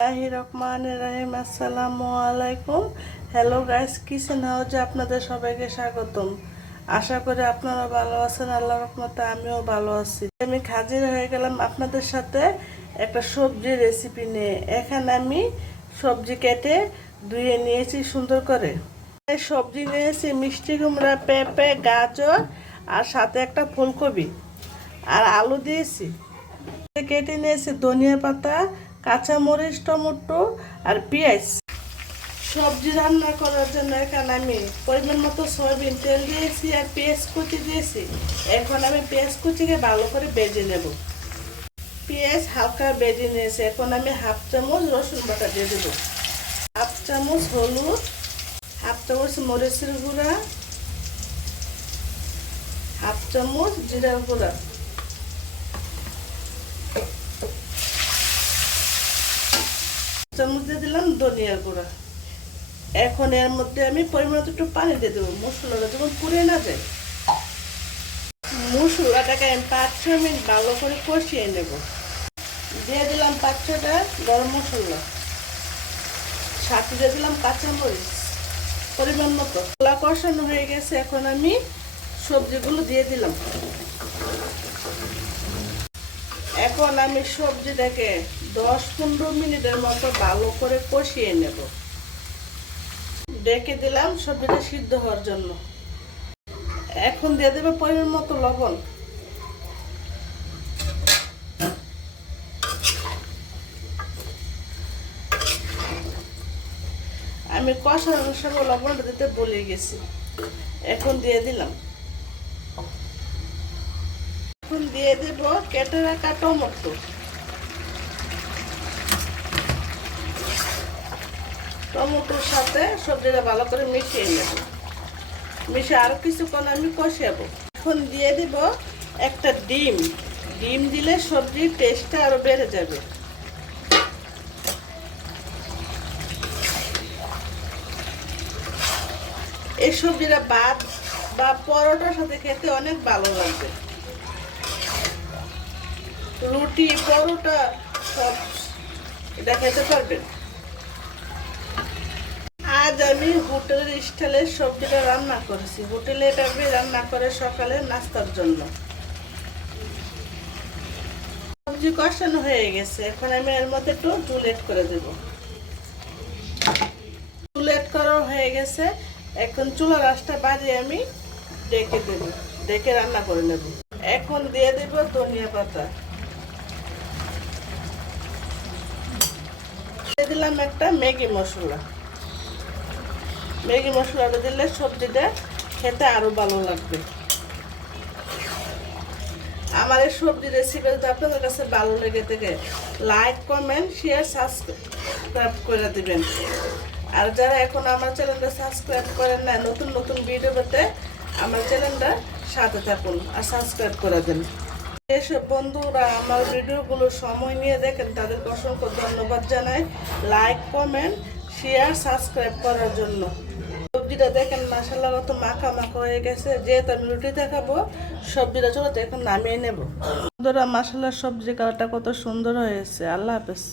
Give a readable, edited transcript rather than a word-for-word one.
রহমানির রহিম। আসসালামু আলাইকুম। হ্যালো গাইস, কিচেন হাউজে আপনাদের সবাইকে স্বাগতম। আশা করি আপনারা ভালো আছেন। আল্লাহর রহমতে আমিও ভালো আছি। আমি হাজির হয়ে গেলাম আপনাদের সাথে একটা সবজি রেসিপি নিয়ে। এখানে আমি সবজি কেটে ধুয়ে নিয়েছি সুন্দর করে। এই সবজি নিয়েছি মিষ্টি কুমড়া, পেঁপে, গাজর আর সাথে একটা ফুলকপি আর আলু দিয়েছি। কেটে নিয়েছি ধনিয়া পাতা, কাঁচামরিচ, টমেটো আর পেঁয়াজ। সবজি রান্না করার জন্য এখানে আমি পরিমাণ মতো সয়াবিন তেল দিয়েছি আর পেঁয়াজ কুচি দিয়েছি। এখন আমি পেঁয়াজ কুচিকে ভালো করে ভেজে নেব। পেঁয়াজ হালকা ভেজে নিয়েছি। এখন আমি হাফ চামচ রসুন বাটা দিয়ে দেবো, হাফ চামচ হলুদ, হাফ চামচ মরিচের গুঁড়া, হাফ চামচ জিরার গুঁড়া, চামচ দিয়ে দিলাম ধনিয়ার গুঁড়া। এখন এর মধ্যে আমি পরিমাণ একটু পানি দিয়ে দেবো, মশলাটা যখন পুড়ে না যায়। মশলাটাকে আমি 5-6 মিনিট ভালো করে কষিয়ে নেব। দিয়ে দিলাম 5-6টা গরম মশলা, সাথে দিয়ে দিলাম কাঁচামরিচ পরিমাণ মতো। মশলা কষানো হয়ে গেছে। এখন আমি সবজিগুলো দিয়ে দিলাম। এখন আমি সবজিটাকে 10-15 মিনিটের মতো ভালো করে কষিয়ে নেব। ডেকে দিলাম সবজিটা সিদ্ধ হওয়ার জন্য। এখন দিয়ে দেবে পরিমাণ মতো লবণ। আমি কষানোর সময় লবণটা দিতে ভুলে গেছি, এখন দিয়ে দিলাম। এখন দিয়ে দেব কেটে রাখা টমেটো। টমেটোর সাথে সবজিটা ভালো করে মিশিয়ে নেব। মিশিয়ে আরো কিছুক্ষণ আমি কষাবো। এখন দিয়ে দিব একটা ডিম। ডিম দিলে সবজির টেস্টটা আরো বেড়ে যাবে। এই সবজিটা ভাত বা পরোটার সাথে খেতে অনেক ভালো লাগবে। রুটি, পরোটা সব এটা খেতে পারবেন। আজ আমি হোটেলের স্টাইলে সবজিটা রান্না করেছি। হোটেলে এটা আমি রান্না করে সকালে নাস্তার জন্য। সবজি কষানো হয়ে গেছে। এখন আমি এর মধ্যে একটু চুল এড করে দেব। চুল এড করা হয়ে গেছে। এখন চুলার আঁচটা বাড়িয়ে আমি ডেকে দেব, ডেকে রান্না করে নেব। এখন দিয়ে দেব ধনিয়া পাতা। দিয়ে দিলাম একটা ম্যাগি মশলা। ম্যাগি মশলাটা দিলে সবজিটা খেতে আরো ভালো লাগবে। আমার এই সবজি রেসিপি যদি আপনাদের কাছে ভালো লেগে থাকে, লাইক, কমেন্ট, শেয়ার, সাবস্ক্রাইব করে দিবেন। আর যারা এখন আমার চ্যানেলটা সাবস্ক্রাইব করেন না, নতুন নতুন ভিডিও পেতে আমার চ্যানেলটা সাথে থাকুন আর সাবস্ক্রাইব করে দেন। যেসব বন্ধুরা আমার ভিডিওগুলো সময় নিয়ে দেখেন তাদেরকে অসংখ্য ধন্যবাদ জানাই। লাইক, কমেন্ট, শেয়ার, সাবস্ক্রাইব করার জন্য। সবজিটা দেখেন মাশাআল্লাহ কত মাখা মাখা হয়ে গেছে। যেহেতু আমি রুটিতে খাবো, সবজিটা চলো এখন নামিয়ে নেব। বন্ধুরা মাশাআল্লাহ সবজি কালারটা কত সুন্দর হয়েছে। আল্লাহ হাফেজ।